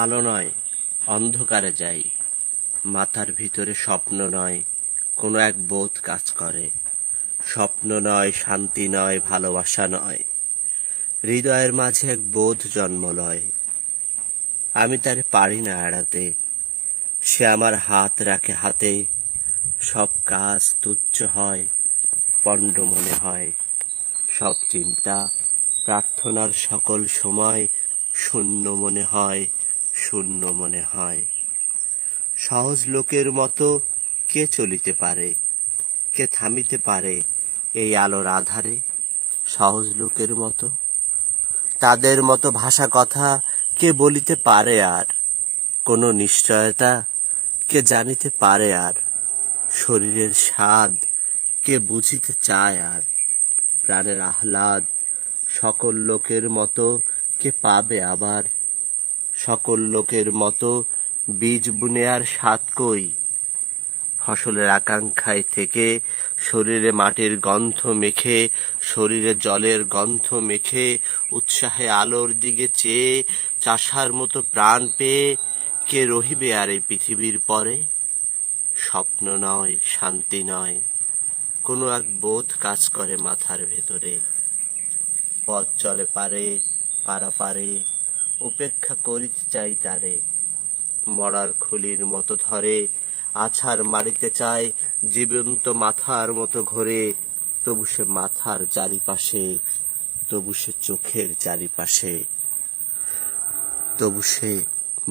আলো নয়, অন্ধকারে যাই, মাথার ভিতরে স্বপ্ন নয়, কোনো এক বোধ কাজ করে। স্বপ্ন নয়, শান্তি নয়, ভালোবাসা নয়, হৃদয়ের মাঝে এক বোধ জন্ম লয়। আমি তারে পারি না এড়াতে, সে আমার হাত রাখে হাতে। সব কাজ তুচ্ছ হয়, পণ্ড মনে হয়। সব চিন্তা, প্রার্থনার সকল সময় শূন্য মনে হয়, শূন্য মনে হয়। সহজ লোকের মতো কে চলিতে পারে, কে থামিতে পারে এই আলোর আধারে? সহজ লোকের মতো, তাদের মতো ভাষা কথা কে বলিতে পারে আর? কোনো নিশ্চয়তা কে জানিতে পারে আর? শরীরের স্বাদ কে বুঝিতে চায় আর? প্রাণের আহ্লাদ সকল লোকের মতো কে পাবে আবার? সকল লোকের মতো বীজ বুনে আর স্বাদ কই? ফসলের আকাঙ্ক্ষায় থেকে শরীরে মাটির গন্ধ মেখে, শরীরে জলের গন্ধ মেখে, উৎসাহে আলোর দিকে চেয়ে চাষার মতো প্রাণ পেয়ে কে রহিবে আর এই পৃথিবীর পরে? স্বপ্ন নয়, শান্তি নয়, কোনো এক বোধ কাজ করে মাথার ভেতরে। পথ চলে পারে, পারে, উপেক্ষা করিতে চাই তারে। মরার খুলির মতো ধরে আছাড় মারিতে চায়, জীবন্ত মাথার মতো ঘোরে। তবু সে মাথার চারিপাশে, তবু সে চোখের চারিপাশে, তবু সে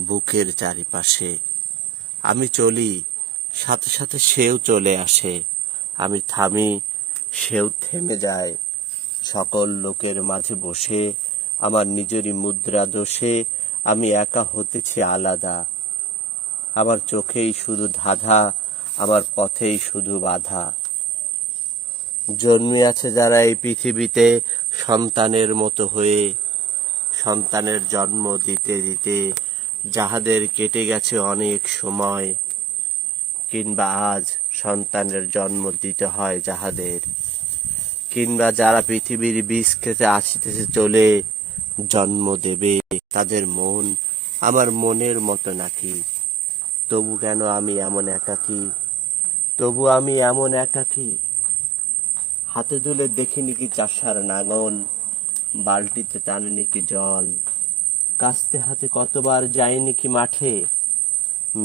বুকের চারিপাশে। আমি চলি, সাথে সাথে সেও চলে আসে। আমি থামি, সেও থেমে যায়। সকল লোকের মাঝে বসে আমার নিজেরই মুদ্রা দোষে আমি একা হতেছি আলাদা। আমার চোখেই শুধু ধাঁধা, আমার পথেই শুধু বাধা। জন্মে আছে যারা এই পৃথিবীতে সন্তানের মতো হয়ে, সন্তানের জন্ম দিতে দিতে যাহাদের কেটে গেছে অনেক সময়, কিংবা আজ সন্তানের জন্ম দিতে হয় যাহাদের, কিংবা যারা পৃথিবীর বীজ খেতে আসিতেছে চলে, জন্ম দেবে, তাদের মন আমার মনের মতো নাকি? তবু কেন আমি এমন একাকী? তবু আমি এমন একাকী? হাতে তুলে দেখিনি কি চাষার নাঙল, বালতিতে টানেনি কি জল? কাস্তে হাতে কতবার যাইনি কি মাঠে?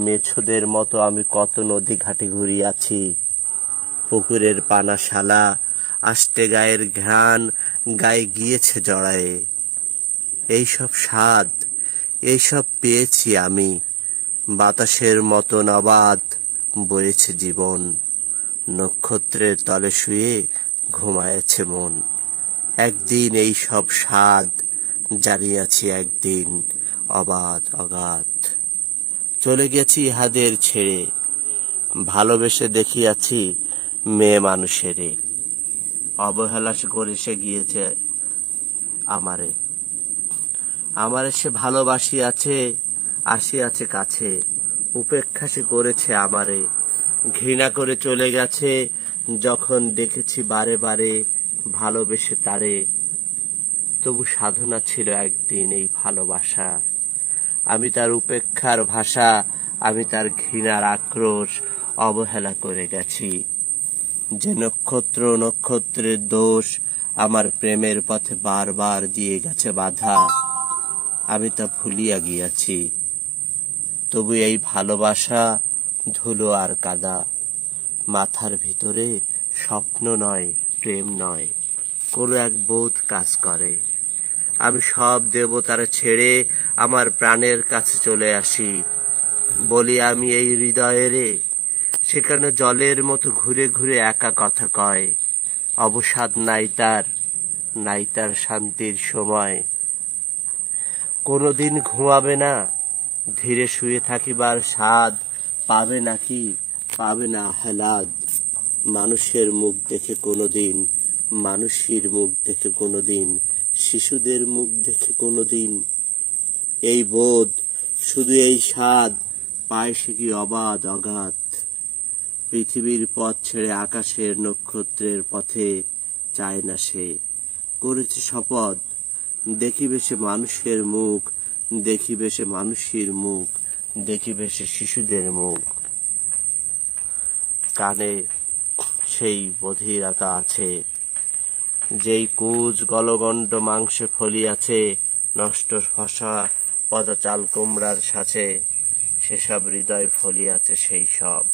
মেছোদের মতো আমি কত নদী ঘাটে ঘুরিয়াছি। পুকুরের পানাশালা, আষ্টে গায়ের ঘ্রাণ গায়ে গিয়েছে জড়ায়ে। এইসব স্বাদ, এইসব পেয়েছি আমি। বাতাসের মতো অবাধ বয়েছে জীবন। নক্ষত্রের তলে শুয়ে ঘুমায়েছে মন। একদিন এই সব স্বাদ জানিয়াছি, একদিন অবাধ অগাধ। চলে গেছি ইহাদের ছেড়ে, ভালোবেসে দেখিয়াছি মেয়ে মানুষেরে। অবহেলা করে সে গিয়েছে আমারে, আমারে সে ভালোবাসিয়াছে, আসিয়াছে কাছে। উপেক্ষা সে করেছে আমারে, ঘৃণা করে চলে গেছে যখন দেখেছি বারে বারে ভালোবেসে তারে। তবু সাধনা ছিল একদিন এই ভালোবাসা। আমি তার উপেক্ষার ভাষা, আমি তার ঘৃণার আক্রোশ অবহেলা করে গেছি। যে নক্ষত্র নক্ষত্রের দোষ আমার প্রেমের পথে বারবার দিয়ে গেছে বাধা, আমি তা ভুলিয়া গিয়াছি। তবু এই ভালোবাসা ধুলো আর কাদা। মাথার ভিতরে স্বপ্ন নয়, প্রেম নয়, কোনো এক বোধ কাজ করে। আমি সব দেবতারা ছেড়ে আমার প্রাণের কাছে চলে আসি। বলি আমি এই হৃদয়েরে, সেখানে জলের মতো ঘুরে ঘুরে একা কথা কয়। অবসাদ নাই তার, নাই তার শান্তির সময়। কোনোদিন ঘুমাবে না, ধীরে শুয়ে থাকিবার স্বাদ পাবে নাকি, পাবে না আহ্লাদ। মানুষের মুখ দেখে কোনোদিন, মানুষের মুখ দেখে কোনোদিন, শিশুদের মুখ দেখে কোনোদিন। এই বোধ, শুধু এই স্বাদ পায় সে কি অবাধ অগাধ। পৃথিবীর পথ ছেড়ে আকাশের নক্ষত্রের পথে চায় না সে। করেছে শপথ, দেখিবে সে মানুষের মুখ দেখিবে সে মানুষের মুখ, দেখিবে সে শিশুদের মুখ। কানে সেই বধিরতা আছে, যেই কুজ গলগণ্ড মাংসে ফলিয়াছে, নষ্ট ফসা পদা চাল কুমড়ার সাথে, সেসব হৃদয় ফলিয়াছে সেই সব।